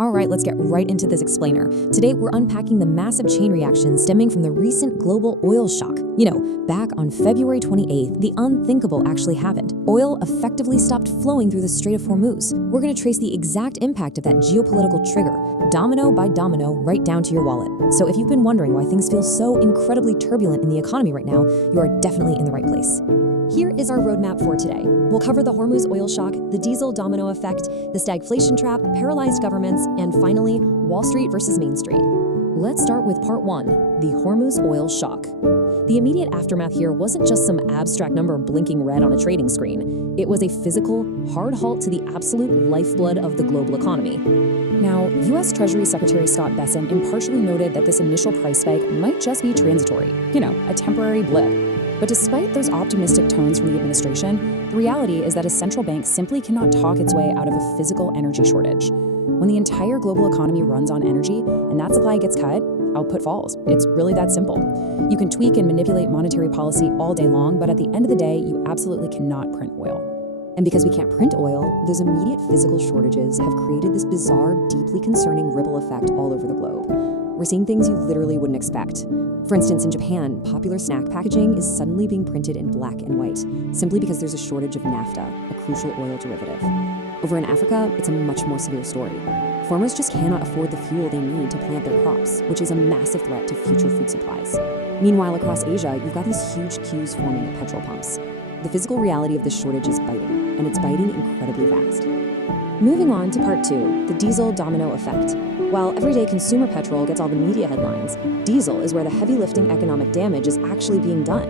All right, let's get right into this explainer. Today, we're unpacking the massive chain reaction stemming from the recent global oil shock. Back on February 28th, the unthinkable actually happened. Oil effectively stopped flowing through the Strait of Hormuz. We're going to trace the exact impact of that geopolitical trigger, domino by domino, right down to your wallet. So if you've been wondering why things feel so incredibly turbulent in the economy right now, you are definitely in the right place. Here is our roadmap for today. We'll cover the Hormuz oil shock, the diesel domino effect, the stagflation trap, paralyzed governments, and finally, Wall Street versus Main Street. Let's start with part one, the Hormuz oil shock. The immediate aftermath here wasn't just some abstract number blinking red on a trading screen. It was a physical, hard halt to the absolute lifeblood of the global economy. Now, US Treasury Secretary Scott Bessent impartially noted that this initial price spike might just be transitory, a temporary blip. But despite those optimistic tones from the administration, the reality is that a central bank simply cannot talk its way out of a physical energy shortage. When the entire global economy runs on energy and that supply gets cut, output falls. It's really that simple. You can tweak and manipulate monetary policy all day long, but at the end of the day, you absolutely cannot print oil. And because we can't print oil, those immediate physical shortages have created this bizarre, deeply concerning ripple effect all over the globe. We're seeing things you literally wouldn't expect. For instance, in Japan, popular snack packaging is suddenly being printed in black and white, simply because there's a shortage of naphtha, a crucial oil derivative. Over in Africa, it's a much more severe story. Farmers just cannot afford the fuel they need to plant their crops, which is a massive threat to future food supplies. Meanwhile, across Asia, you've got these huge queues forming at petrol pumps. The physical reality of this shortage is biting, and it's biting incredibly fast. Moving on to part two, the diesel domino effect. While everyday consumer petrol gets all the media headlines, diesel is where the heavy lifting economic damage is actually being done.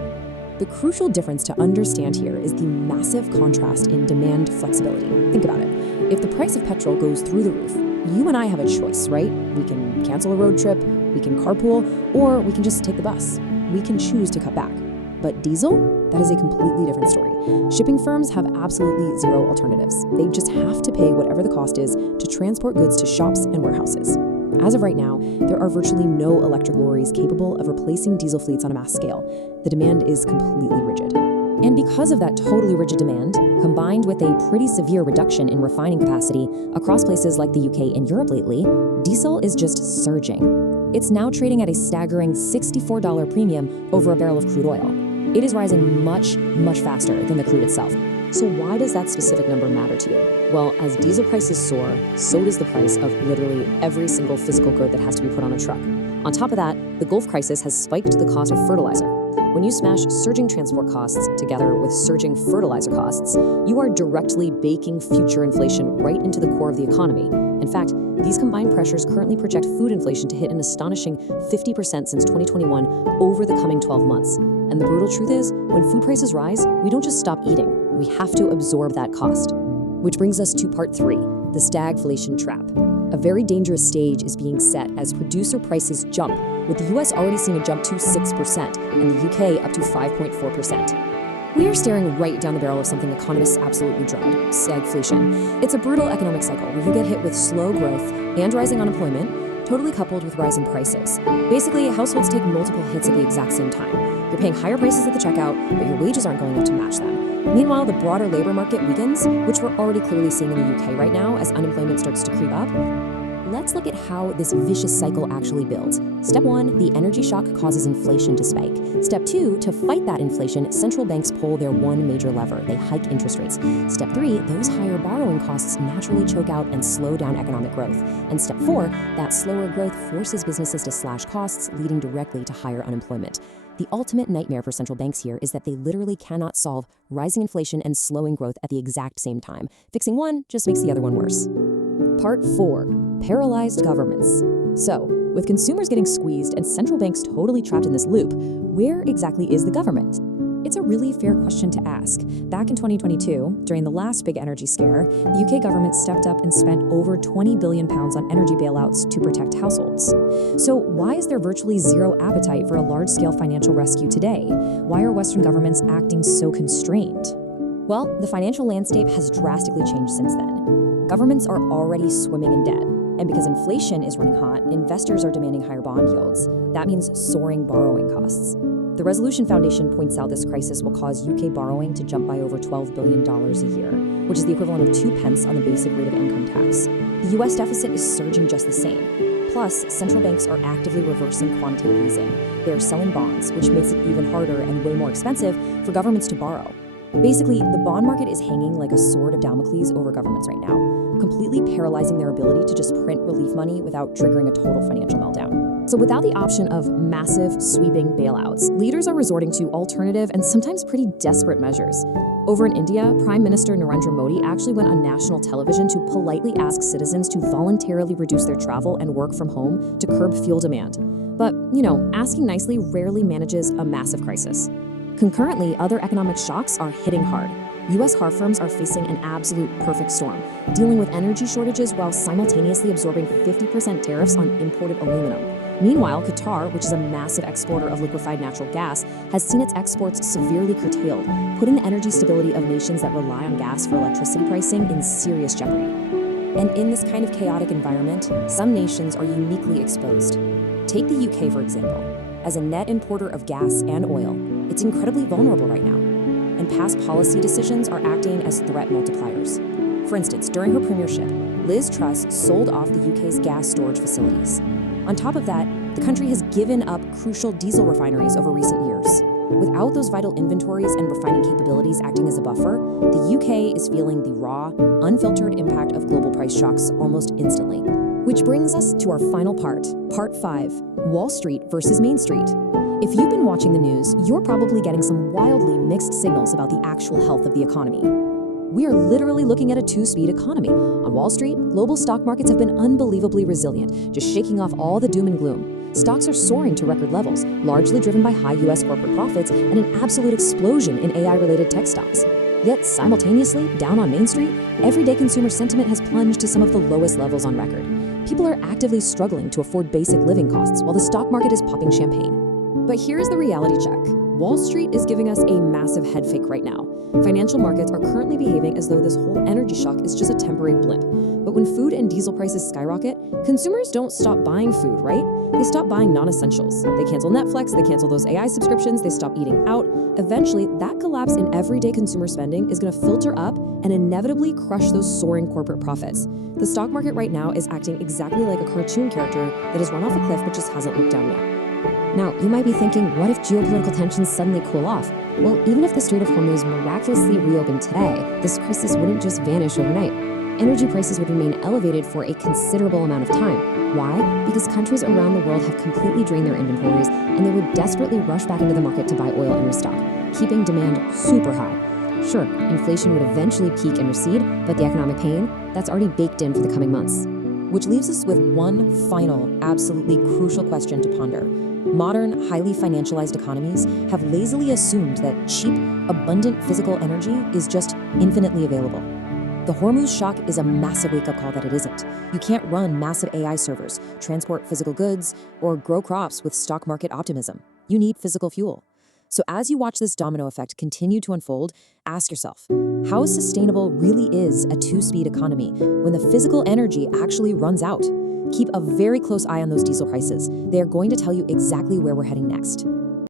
The crucial difference to understand here is the massive contrast in demand flexibility. Think about it. If the price of petrol goes through the roof, you and I have a choice, right? We can cancel a road trip, we can carpool, or we can just take the bus. We can choose to cut back. But diesel? That is a completely different story. Shipping firms have absolutely zero alternatives. They just have to pay whatever the cost is to transport goods to shops and warehouses. As of right now, there are virtually no electric lorries capable of replacing diesel fleets on a mass scale. The demand is completely rigid. And because of that totally rigid demand, combined with a pretty severe reduction in refining capacity across places like the UK and Europe lately, diesel is just surging. It's now trading at a staggering $64 premium over a barrel of crude oil. It is rising much, much faster than the crude itself. So why does that specific number matter to you? Well, as diesel prices soar, so does the price of literally every single physical good that has to be put on a truck. On top of that, the Gulf crisis has spiked the cost of fertilizer. When you smash surging transport costs together with surging fertilizer costs, you are directly baking future inflation right into the core of the economy. In fact, these combined pressures currently project food inflation to hit an astonishing 50% since 2021 over the coming 12 months. And the brutal truth is, when food prices rise, we don't just stop eating, we have to absorb that cost. Which brings us to part three, the stagflation trap. A very dangerous stage is being set as producer prices jump, with the US already seeing a jump to 6% and the UK up to 5.4%. We are staring right down the barrel of something economists absolutely dread, stagflation. It's a brutal economic cycle where you get hit with slow growth and rising unemployment, totally coupled with rising prices. Basically, households take multiple hits at the exact same time. You're paying higher prices at the checkout, but your wages aren't going up to match them. Meanwhile, the broader labor market weakens, which we're already clearly seeing in the UK right now as unemployment starts to creep up. Let's look at how this vicious cycle actually builds. Step one, the energy shock causes inflation to spike. Step two, to fight that inflation, central banks pull their one major lever. They hike interest rates. Step three, those higher borrowing costs naturally choke out and slow down economic growth. And step four, that slower growth forces businesses to slash costs, leading directly to higher unemployment. The ultimate nightmare for central banks here is that they literally cannot solve rising inflation and slowing growth at the exact same time. Fixing one just makes the other one worse. Part four, paralyzed governments. So, with consumers getting squeezed and central banks totally trapped in this loop, where exactly is the government? It's a really fair question to ask. Back in 2022, during the last big energy scare, the UK government stepped up and spent over £20 billion on energy bailouts to protect households. So why is there virtually zero appetite for a large-scale financial rescue today? Why are Western governments acting so constrained? Well, the financial landscape has drastically changed since then. Governments are already swimming in debt. And because inflation is running hot, investors are demanding higher bond yields. That means soaring borrowing costs. The Resolution Foundation points out this crisis will cause UK borrowing to jump by over $12 billion a year, which is the equivalent of 2 pence on the basic rate of income tax. The US deficit is surging just the same. Plus, central banks are actively reversing quantitative easing. They are selling bonds, which makes it even harder and way more expensive for governments to borrow. Basically, the bond market is hanging like a sword of Damocles over governments right now, completely paralyzing their ability to just print relief money without triggering a total financial meltdown. So without the option of massive, sweeping bailouts, leaders are resorting to alternative and sometimes pretty desperate measures. Over in India, Prime Minister Narendra Modi actually went on national television to politely ask citizens to voluntarily reduce their travel and work from home to curb fuel demand. But, asking nicely rarely manages a massive crisis. Concurrently, other economic shocks are hitting hard. U.S. car firms are facing an absolute perfect storm, dealing with energy shortages while simultaneously absorbing 50% tariffs on imported aluminum. Meanwhile, Qatar, which is a massive exporter of liquefied natural gas, has seen its exports severely curtailed, putting the energy stability of nations that rely on gas for electricity pricing in serious jeopardy. And in this kind of chaotic environment, some nations are uniquely exposed. Take the UK, for example. As a net importer of gas and oil, it's incredibly vulnerable right now, and past policy decisions are acting as threat multipliers. For instance, during her premiership, Liz Truss sold off the UK's gas storage facilities. On top of that, the country has given up crucial diesel refineries over recent years. Without those vital inventories and refining capabilities acting as a buffer, the UK is feeling the raw, unfiltered impact of global price shocks almost instantly. Which brings us to our final part, Part 5, Wall Street versus Main Street. If you've been watching the news, you're probably getting some wildly mixed signals about the actual health of the economy. We are literally looking at a two-speed economy. On Wall Street, global stock markets have been unbelievably resilient, just shaking off all the doom and gloom. Stocks are soaring to record levels, largely driven by high U.S. corporate profits and an absolute explosion in AI-related tech stocks. Yet, simultaneously, down on Main Street, everyday consumer sentiment has plunged to some of the lowest levels on record. People are actively struggling to afford basic living costs while the stock market is popping champagne. But here's the reality check. Wall Street is giving us a massive head fake right now. Financial markets are currently behaving as though this whole energy shock is just a temporary blip. But when food and diesel prices skyrocket, consumers don't stop buying food, right? They stop buying non-essentials. They cancel Netflix, they cancel those AI subscriptions, they stop eating out. Eventually, that collapse in everyday consumer spending is going to filter up and inevitably crush those soaring corporate profits. The stock market right now is acting exactly like a cartoon character that has run off a cliff but just hasn't looked down yet. Now, you might be thinking, what if geopolitical tensions suddenly cool off? Well, even if the Strait of Hormuz miraculously reopened today, this crisis wouldn't just vanish overnight. Energy prices would remain elevated for a considerable amount of time. Why? Because countries around the world have completely drained their inventories, and they would desperately rush back into the market to buy oil and restock, keeping demand super high. Sure, inflation would eventually peak and recede, but the economic pain, that's already baked in for the coming months. Which leaves us with one final, absolutely crucial question to ponder. Modern, highly financialized economies have lazily assumed that cheap, abundant physical energy is just infinitely available. The Hormuz shock is a massive wake-up call that it isn't. You can't run massive AI servers, transport physical goods, or grow crops with stock market optimism. You need physical fuel. So as you watch this domino effect continue to unfold, ask yourself, how sustainable really is a two-speed economy when the physical energy actually runs out? Keep a very close eye on those diesel prices. They are going to tell you exactly where we're heading next.